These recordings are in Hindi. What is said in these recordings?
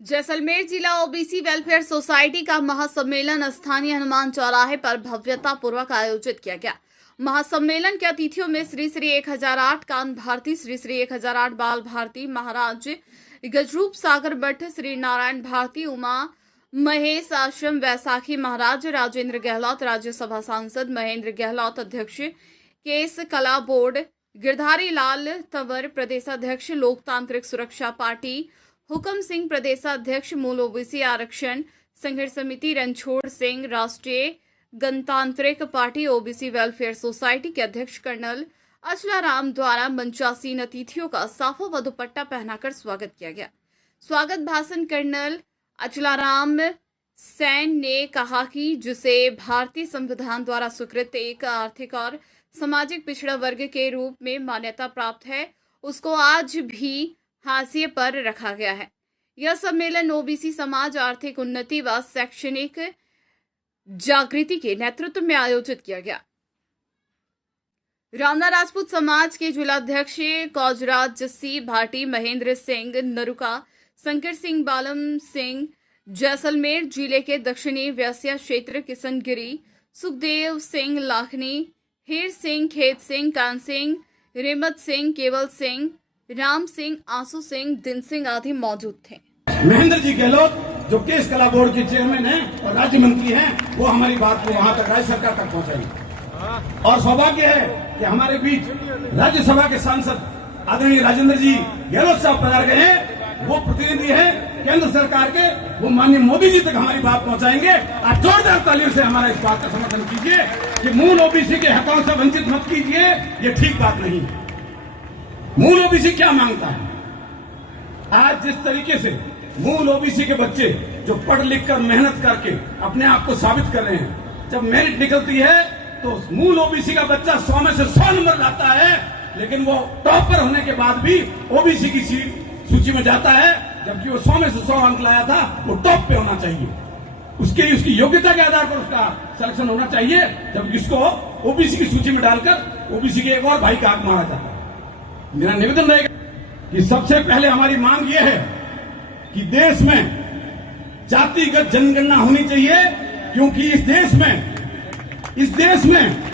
जैसलमेर जिला ओबीसी वेलफेयर सोसाइटी का महासम्मेलन स्थानीय हनुमान चौराहे पर भव्यता पूर्वक आयोजित किया गया। महासम्मेलन के अतिथियों में श्री श्री 1008 कान भारती, श्री श्री 1008 बाल भारती, महाराज गजरूप सागर भट्ट, श्री नारायण भारती, उमा महेश आश्रम वैसाखी महाराज, राजेंद्र गहलोत राज्यसभा सांसद, महेंद्र गहलोत अध्यक्ष केस कला बोर्ड, गिरधारी लाल तंवर प्रदेशाध्यक्ष लोकतांत्रिक सुरक्षा पार्टी, हुकम सिंह प्रदेशाध्यक्ष मूल ओबीसी आरक्षण संघर्ष समिति, रणछोड़ सिंह राष्ट्रीय गणतांत्रिक पार्टी ओबीसी वेलफेयर सोसाइटी के अध्यक्ष कर्नल अचलाराम द्वारा मंचासीन अतिथियों का साफा व दुपट्टा पहनाकर स्वागत किया गया। स्वागत भाषण कर्नल अचलाराम सैन ने कहा कि जिसे भारतीय संविधान द्वारा स्वीकृत एक आर्थिक और सामाजिक पिछड़ा वर्ग के रूप में मान्यता प्राप्त है, उसको आज भी हाशिए पर रखा गया है। यह सम्मेलन ओबीसी समाज आर्थिक उन्नति व शैक्षणिक जागृति के नेतृत्व में आयोजित किया गया। रामना राजपूत समाज के जिलाध्यक्ष कौजराज जस्सी भाटी, महेंद्र सिंह नरुका, शंकर सिंह बालम सिंह, जैसलमेर जिले के दक्षिणी व्यासिया क्षेत्र किशनगिरी, सुखदेव सिंह लाखनी, हीर सिंह, खेत सिंह, कान सिंह, रेमत सिंह, केवल सिंह, राम सिंह, आंसू सिंह, दिन सिंह आदि मौजूद थे। महेंद्र जी गहलोत जो केस कला बोर्ड के चेयरमैन हैं और राज्य मंत्री हैं, वो हमारी बात को वहां तक राज्य सरकार तक पहुंचाएंगे। और सौभाग्य है कि हमारे बीच राज्यसभा के सांसद आदरणीय राजेंद्र जी गहलोत साहब पधार गए हैं। वो प्रतिनिधि हैं केंद्र सरकार के, वो माननीय मोदी जी तक हमारी बात पहुंचाएंगे। आप जोरदार तालियों से हमारा इस बात का समर्थन कीजिए कि मूल ओबीसी के हकों से वंचित मत कीजिए, ये ठीक बात नहीं है। मूल ओबीसी क्या मांगता है? आज जिस तरीके से मूल ओबीसी के बच्चे जो पढ़ लिख कर मेहनत करके अपने आप को साबित कर रहे हैं, जब मेरिट निकलती है तो मूल ओबीसी का बच्चा 100 में से 100 नंबर लाता है, लेकिन वो टॉपर होने के बाद भी ओबीसी की सूची में जाता है, जबकि वो 100 में से 100 अंक लाया था। वो टॉप पे होना चाहिए, उसकी योग्यता के आधार पर उसका सिलेक्शन होना चाहिए, जबकि उसको ओबीसी की सूची में डालकर ओबीसी के एक और भाई का हक मारा जाता है। मेरा निवेदन रहेगा कि सबसे पहले हमारी मांग यह है कि देश में जातिगत जनगणना होनी चाहिए, क्योंकि इस देश में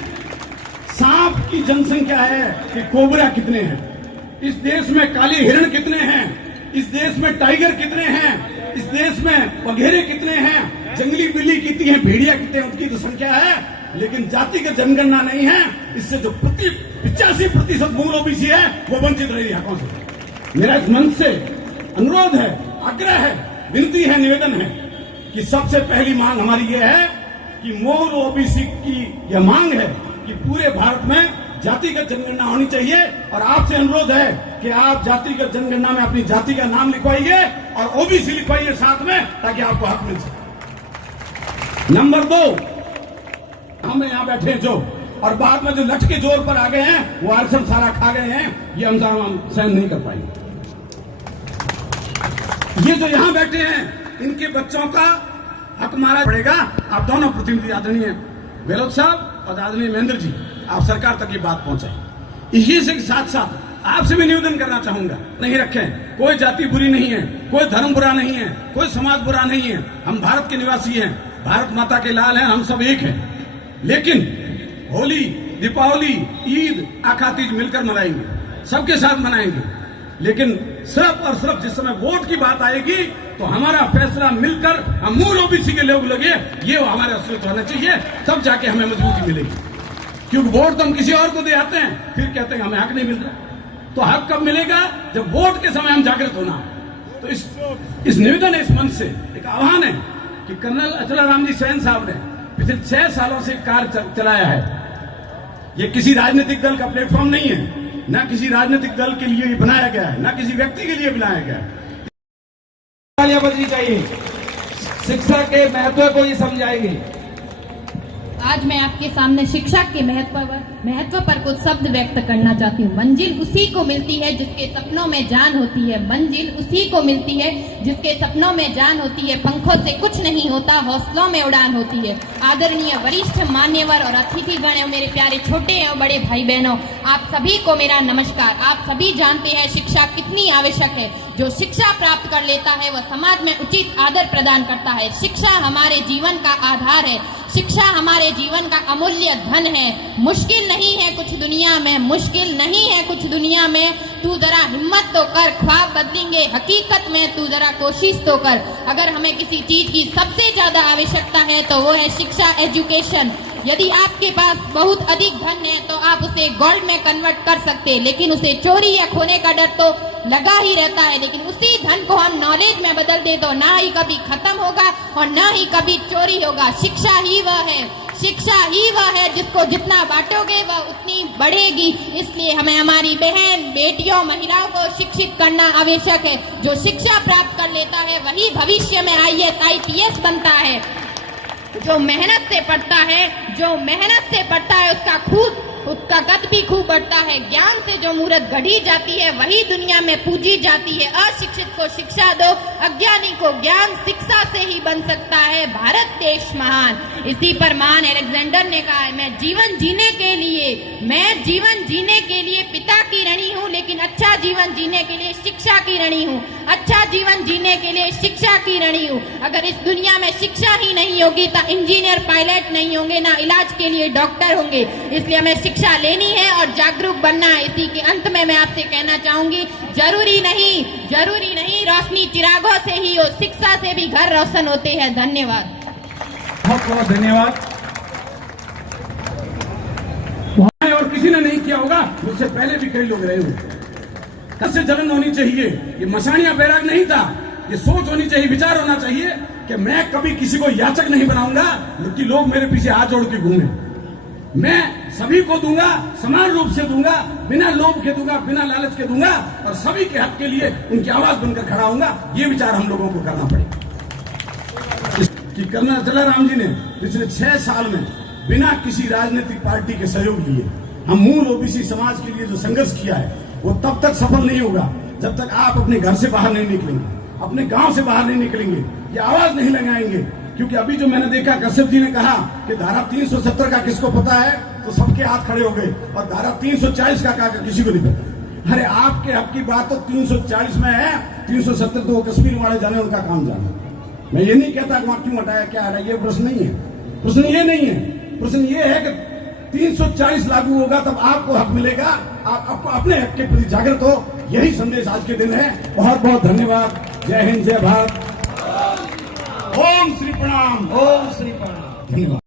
सांप की जनसंख्या है कि कोबरा कितने हैं, इस देश में काले हिरण कितने हैं, इस देश में टाइगर कितने हैं, इस देश में बघेरे कितने हैं, जंगली बिल्ली कितनी है, भेड़िया कितने हैं, उनकी तो संख्या है, लेकिन जातिगत जनगणना नहीं है। इससे जो 85% मूल ओबीसी है वो वंचित रही हकों से। मेरा इस मंच से अनुरोध है, आग्रह है, विनती है, निवेदन है कि सबसे पहली मांग हमारी ये है कि मूल ओबीसी की यह मांग है कि पूरे भारत में जातिगत जनगणना होनी चाहिए। और आपसे अनुरोध है कि आप जातिगत जनगणना में अपनी जाति का नाम लिखवाइए और ओबीसी लिखवाइए साथ में, ताकि आपको हक मिल सके। नंबर 2, हम यहाँ बैठे जो और बाद में जो लठ के जोर पर आ गए हैं, वो आरक्षण सारा खा गए हैं, ये हम सहन नहीं कर पाएंगे। ये जो यहाँ बैठे हैं, इनके बच्चों का हक मारा पड़ेगा। आप दोनों प्रतिनिधि आदरणीय गहलोत साहब और आदरणीय महेंद्र जी, आप सरकार तक ये बात पहुंचाएं। इसी से साथ साथ आपसे भी निवेदन करना चाहूंगा, नहीं रखें, कोई जाति बुरी नहीं है, कोई धर्म बुरा नहीं है, कोई समाज बुरा नहीं है। हम भारत के निवासी हैं, भारत माता के लाल हैं, हम सब एक हैं। लेकिन होली, दीपावली, ईद, आखातीज मिलकर मनाएंगे, सबके साथ मनाएंगे, लेकिन सिर्फ और सिर्फ जिस समय वोट की बात आएगी तो हमारा फैसला मिलकर हम मूल ओबीसी के लोग लगे, ये हमारे अस्तित्व होना चाहिए, तब जाके हमें मजबूती मिलेगी। क्योंकि वोट तो हम किसी और को दे आते हैं, फिर कहते हैं हमें हक नहीं मिल रहा। तो हक कब मिलेगा? जब वोट के समय हम जागृत होना। तो इस निवेदन, इस मंच से एक आह्वान है कि कर्नल अचलाराम जी सैन साहब ने पिछले 6 सालों से कार्य चलाया है। ये किसी राजनीतिक दल का प्लेटफॉर्म नहीं है, ना किसी राजनीतिक दल के लिए बनाया गया है, ना किसी व्यक्ति के लिए बनाया गया है। तालियां बजनी चाहिए, शिक्षा के महत्व को ये समझाएंगे। आज मैं आपके सामने शिक्षा के महत्व पर कुछ शब्द व्यक्त करना चाहती हूँ। मंजिल उसी को मिलती है जिसके सपनों में जान होती है। मंजिल उसी को मिलती है जिसके सपनों में जान होती है। पंखों से कुछ नहीं होता, हौसलों में उड़ान होती है। आदरणीय वरिष्ठ मान्यवर और अतिथिगण और मेरे प्यारे छोटे और बड़े भाई बहनों, आप सभी को मेरा नमस्कार। आप सभी जानते हैं शिक्षा कितनी आवश्यक है। जो शिक्षा प्राप्त कर लेता है वह समाज में उचित आदर प्रदान करता है। शिक्षा हमारे जीवन का आधार है। शिक्षा हमारे जीवन का अमूल्य धन है। मुश्किल नहीं है कुछ दुनिया में, मुश्किल नहीं है कुछ दुनिया में। तू जरा हिम्मत तो कर, ख्वाब बदलेंगे हकीकत में, तू जरा कोशिश तो कर। अगर हमें किसी चीज की सबसे ज्यादा आवश्यकता है तो वो है शिक्षा, एजुकेशन। यदि आपके पास बहुत अधिक धन है तो आप उसे गोल्ड में कन्वर्ट कर सकते हैं, लेकिन उसे चोरी या खोने का डर तो लगा ही रहता है। लेकिन उसी धन को हम नॉलेज में बदल दे तो ना ही कभी खत्म होगा और ना ही कभी चोरी होगा। शिक्षा ही वह है, शिक्षा ही वह है जिसको जितना बांटोगे वह उतनी बढ़ेगी। इसलिए हमें हमारी बहन, बेटियों, महिलाओं को शिक्षित करना आवश्यक है। जो शिक्षा प्राप्त कर लेता है वही भविष्य में IAS, IPS बनता है। जो मेहनत से पढ़ता है उसका कद भी खूब बढ़ता है। ज्ञान से जो मूर्त गढ़ी जाती है वही दुनिया में पूजी जाती है। अशिक्षित को शिक्षा दो, अज्ञानी को ज्ञान, शिक्षा से ही बन सकता है भारत देश महान। इसी पर महान अलेक्जेंडर ने कहा है, मैं जीवन जीने के लिए पिता की ऋणी हूँ, लेकिन अच्छा जीवन जीने के लिए शिक्षा की ऋणी हूँ। अच्छा जीवन जीने के लिए शिक्षा की ऋणी हूँ। अगर इस दुनिया में शिक्षा ही नहीं होगी तो इंजीनियर, पायलट नहीं होंगे, ना इलाज के लिए डॉक्टर होंगे। इसलिए हमें शिक्षा लेनी है और जागरूक बनना है। इसी के अंत में मैं आपसे कहना चाहूंगी, जरूरी नहीं रोशनी चिरागों से ही हो, शिक्षा से भी घर रोशन होते हैं। धन्यवाद। बहुत बहुत धन्यवाद। और किसी ने नहीं किया होगा, मुझसे पहले भी कई लोग रहे हुए। से जलन होनी चाहिए, ये मसानिया बैराग नहीं था। ये सोच होनी चाहिए, विचार होना चाहिए कि मैं कभी किसी को याचक नहीं बनाऊंगा कि लोग मेरे पीछे हाथ जोड़ के घूमे। मैं सभी को दूंगा, समान रूप से दूंगा, बिना लोभ के दूंगा, बिना लालच के दूंगा और सभी के हक के लिए उनकी आवाज बनकर खड़ा होऊंगा। ये विचार हम लोगों को करना पड़ेगा। कि कर्नल जलाराम जी ने पिछले 6 साल में बिना किसी राजनीतिक पार्टी के सहयोग लिए हम मूल ओबीसी समाज के लिए जो संघर्ष किया है वो तब तक सफल नहीं होगा जब तक आप अपने घर से बाहर नहीं निकलेंगे, अपने गांव से बाहर नहीं निकलेंगे, ये आवाज नहीं लगाएंगे। क्योंकि अभी जो मैंने देखा, कश्यप जी ने कहा कि धारा 370 का किसको पता है, तो सबके हाथ खड़े हो गए, और धारा 340 का कहा किसी को नहीं पता। अरे आपके हक की बात तो 340 में है, 370 तो कश्मीर वाले जाने, उनका काम जाने। मैं ये नहीं कहता कि वहां क्यों हटाया, क्या है, ये प्रश्न नहीं है। प्रश्न ये नहीं है, प्रश्न ये है कि 340 लागू होगा तब आपको हक मिलेगा, आप अपने हक के प्रति जागृत हो। यही संदेश आज के दिन है। बहुत बहुत धन्यवाद। जय हिंद, जय भारत। ओम श्री प्रणाम। ओम श्री प्रणाम। धन्यवाद।